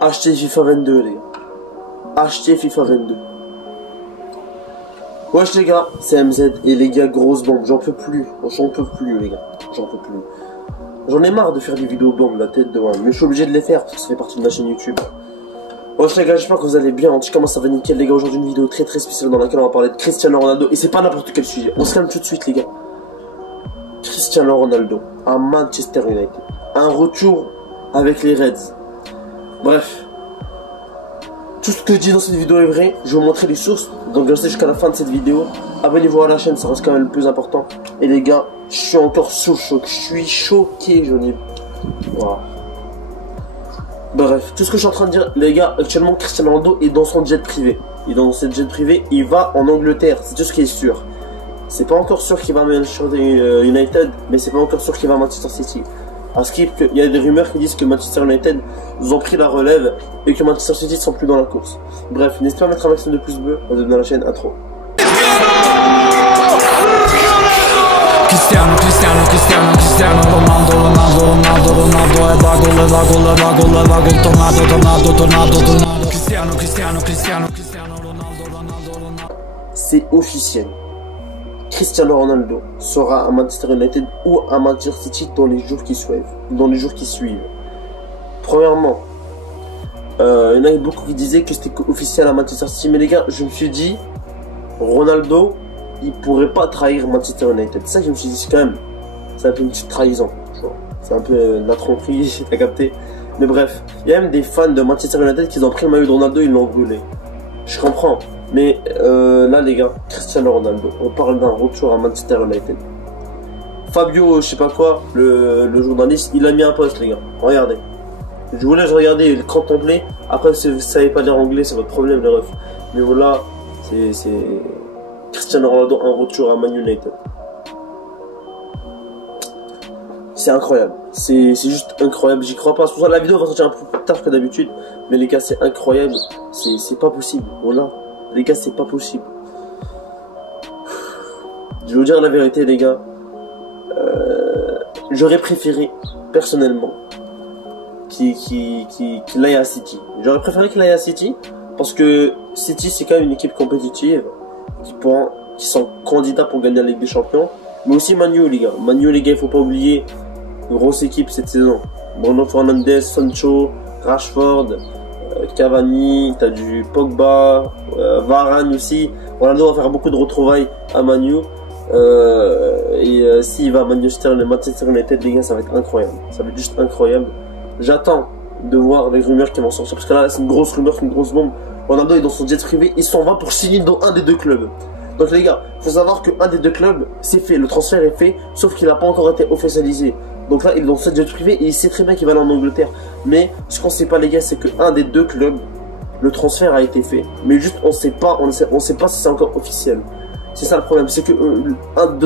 Achetez FIFA 22 les gars. Achetez FIFA 22. Wesh les gars, c'est MZ et les gars, grosse bombe, j'en peux plus les gars, j'en peux plus. J'en ai marre de faire des vidéos bombes, la tête de moi, mais je suis obligé de les faire parce que ça fait partie de ma chaîne YouTube. Wesh les gars, j'espère que vous allez bien, je commence à va nickel les gars, aujourd'hui une vidéo très spéciale dans laquelle on va parler de Cristiano Ronaldo et c'est pas n'importe quel sujet, on se calme tout de suite les gars. Cristiano Ronaldo à Manchester United, un retour avec les Reds. Bref, tout ce que je dis dans cette vidéo est vrai, je vais vous montrer les sources, donc restez jusqu'à la fin de cette vidéo. Abonnez-vous à la chaîne, ça reste quand même le plus important. Et les gars, je suis encore sous choc, je suis choqué, j'en ai... Voilà. Bref, tout ce que je suis en train de dire, les gars, actuellement Cristiano Ronaldo est dans son jet privé. Il est dans cette jet privé, il va en Angleterre, c'est tout ce qui est sûr. C'est pas encore sûr qu'il va à Manchester United, mais c'est pas encore sûr qu'il va à Manchester City. Parce qu'il y a des rumeurs qui disent que Manchester United ont pris la relève et que Manchester City ne sont plus dans la course. Bref, n'hésitez pas à mettre un maximum de pouces bleus dans la chaîne intro. Cristiano Ronaldo. C'est officiel. Cristiano Ronaldo sera à Manchester United ou à Manchester City dans les jours qui suivent. Premièrement, il y en a beaucoup qui disaient que c'était officiel à Manchester City, mais les gars, je me suis dit, Ronaldo, il pourrait pas trahir Manchester United. C'est ça que je me suis dit, quand même, c'est un peu une petite trahison. C'est un peu de la tromperie, t'as capté. Mais bref, il y a même des fans de Manchester United qui ont pris le maillot de Ronaldo, ils l'ont brûlé. Je comprends. Mais là les gars, Cristiano Ronaldo, on parle d'un retour à Manchester United. Fabio, je sais pas quoi, le journaliste, il a mis un post les gars, regardez. Je vous laisse regarder le contempler, après si vous savez pas lire anglais, c'est votre problème les refs. Mais voilà, c'est Cristiano Ronaldo, un retour à Man United. C'est incroyable, c'est juste incroyable, j'y crois pas. C'est pour ça que la vidéo va sortir un peu plus tard que d'habitude. Mais les gars, c'est incroyable, c'est pas possible, voilà. Les gars, c'est pas possible. Je vais vous dire la vérité, les gars. J'aurais préféré, personnellement, qu'il aille à City. J'aurais préféré qu'il aille à City, parce que City, c'est quand même une équipe compétitive, qui sont candidats pour gagner la Ligue des Champions. Mais aussi Manu, les gars. Manu, les gars, il faut pas oublier, une grosse équipe cette saison. Bruno Fernandes, Sancho, Rashford, Cavani, t'as du Pogba, Varane aussi. Ronaldo va faire beaucoup de retrouvailles à Manu. S'il va à Manchester United, les gars, ça va être incroyable. Ça va être juste incroyable. J'attends de voir les rumeurs qui vont sortir. Parce que là, c'est une grosse rumeur, c'est une grosse bombe. Ronaldo est dans son jet privé, il s'en va pour signer dans un des deux clubs. Donc les gars, faut savoir qu'un des deux clubs, c'est fait, le transfert est fait, sauf qu'il n'a pas encore été officialisé. Donc là, il est dans ce jet privé et il sait très bien qu'il va aller en Angleterre. Mais ce qu'on sait pas les gars, c'est qu'un des deux clubs, le transfert a été fait. Mais juste, on sait pas si c'est encore officiel. C'est ça le problème, c'est que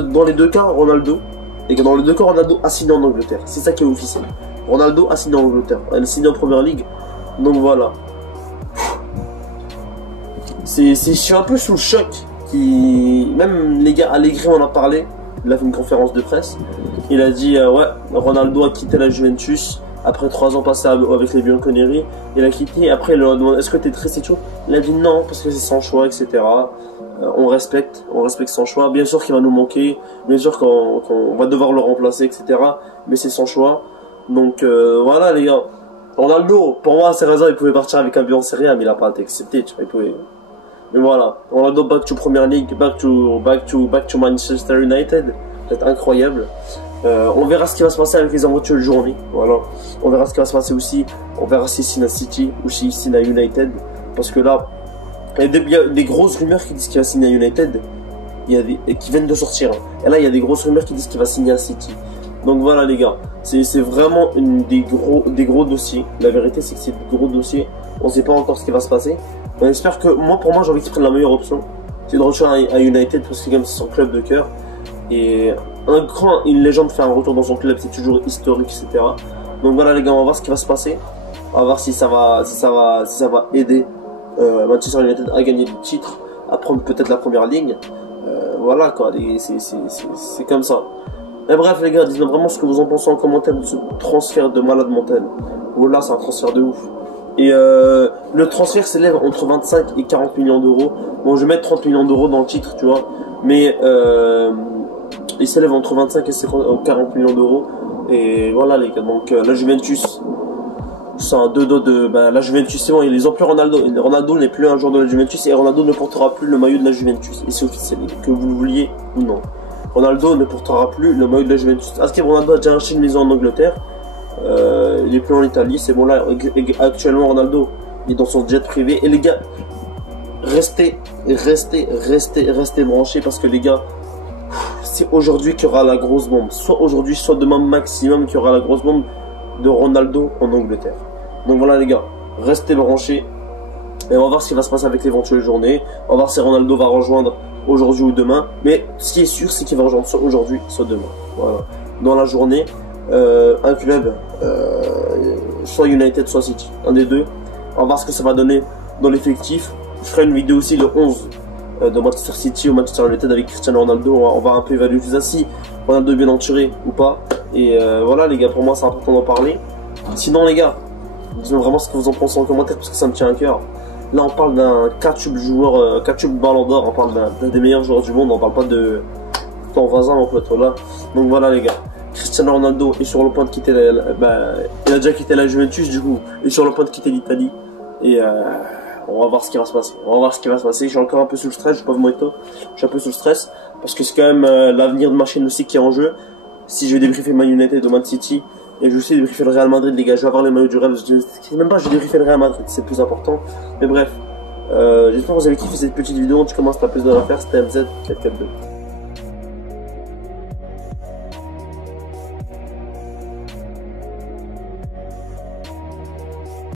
dans les deux cas, Ronaldo, les gars, dans les deux cas, Ronaldo a signé en Angleterre. C'est ça qui est officiel. Ronaldo a signé en Angleterre, elle a signé en Première Ligue. Donc voilà. Je suis un peu sous le choc. Même les gars, Allegri en a parlé. Il a fait une conférence de presse. Il a dit ouais, Ronaldo a quitté la Juventus après 3 ans passés avec les Bianconeri. Il a quitté. Après, il leur a demandé est-ce que t'es triste et tout. Il a dit non parce que c'est son choix, etc. On respecte son choix. Bien sûr qu'il va nous manquer. Bien sûr qu'on va devoir le remplacer, etc. Mais c'est son choix. Donc voilà les gars. Ronaldo, pour moi, c'est raison, il pouvait partir avec un but en Serie A, mais il a pas été accepté. Tu vois, il pouvait. Mais voilà, Ronaldo back to Premier League, back to Manchester United, c'est incroyable. On verra ce qui va se passer avec les aventures de journée. Voilà, on verra ce qui va se passer aussi. On verra si signe à City ou si signe à United, parce que là, il y a des grosses rumeurs qui disent qu'il va signer à United, qui viennent de sortir. Et là, il y a des grosses rumeurs qui disent qu'il va signer à City. Donc voilà les gars, c'est vraiment des gros dossiers. La vérité, c'est que c'est des gros dossiers. On sait pas encore ce qui va se passer. On espère que, pour moi, j'ai envie qu'ils prennent la meilleure option. C'est de retourner à United parce que c'est son club de cœur. Et une légende fait un retour dans son club, c'est toujours historique, etc. Donc voilà les gars, on va voir ce qui va se passer. On va voir si ça va aider Manchester United à gagner du titre. à prendre peut-être la première ligne. Voilà quoi, c'est comme ça. Mais bref les gars, dites-moi vraiment ce que vous en pensez en commentaire de ce transfert de malade mental. Voilà, c'est un transfert de ouf. Et le transfert s'élève entre 25 et 40 millions d'euros. Bon, je vais mettre 30 millions d'euros dans le titre, tu vois. Mais il s'élève entre 25 et 40 millions d'euros. Et voilà les gars, donc la Juventus, c'est un 2-2 de... Ben, la Juventus, c'est bon, ils ont plus Ronaldo. Ronaldo n'est plus un joueur de la Juventus et Ronaldo ne portera plus le maillot de la Juventus. Et c'est officiel, que vous le vouliez ou non. Ronaldo ne portera plus le maillot de la Juventus. Est-ce que Ronaldo a déjà acheté une maison en Angleterre? Il est plus en Italie, c'est bon là. Actuellement, Ronaldo il est dans son jet privé. Et les gars, restez branchés parce que les gars, c'est aujourd'hui qu'il y aura la grosse bombe. Soit aujourd'hui, soit demain maximum qu'il y aura la grosse bombe de Ronaldo en Angleterre. Donc voilà les gars, restez branchés. Et on va voir ce qui va se passer avec l'éventuelle journée. On va voir si Ronaldo va rejoindre aujourd'hui ou demain. Mais ce qui est sûr, c'est qu'il va rejoindre soit aujourd'hui, soit demain. Voilà. Dans la journée, un club, soit United, soit City. Un des deux. On va voir ce que ça va donner dans l'effectif. Je ferai une vidéo aussi le 11 de Manchester City au Manchester United avec Cristiano Ronaldo. On va un peu évaluer tout ça, si Ronaldo est bien entouré ou pas. Et voilà les gars, pour moi c'est important d'en parler. Sinon les gars, dites-moi vraiment ce que vous en pensez en commentaire parce que ça me tient à cœur. Là on parle d'un 4 joueur, 4 ballon d'or, on parle d'un des meilleurs joueurs du monde, on parle pas de ton voisin mon pote là. Donc voilà les gars, Cristiano Ronaldo est sur le point de quitter il a déjà quitté la Juventus du coup, il est sur le point de quitter l'Italie. Et on va voir ce qui va se passer. On va voir ce qui va se passer. Je suis encore un peu sous le stress, je peux pas vous mentir. Je suis un peu sous le stress parce que c'est quand même l'avenir de ma chaîne aussi qui est en jeu. Si je vais débriefer Man United ou Man City et je vais aussi débriefer le Real Madrid, les gars, je vais avoir les maillots du rêve. Même pas, je vais débriefer le Real Madrid, c'est plus important. Mais bref, j'espère que vous avez kiffé cette petite vidéo. Tu commences ta plus de l'affaire. C'était MZ 442.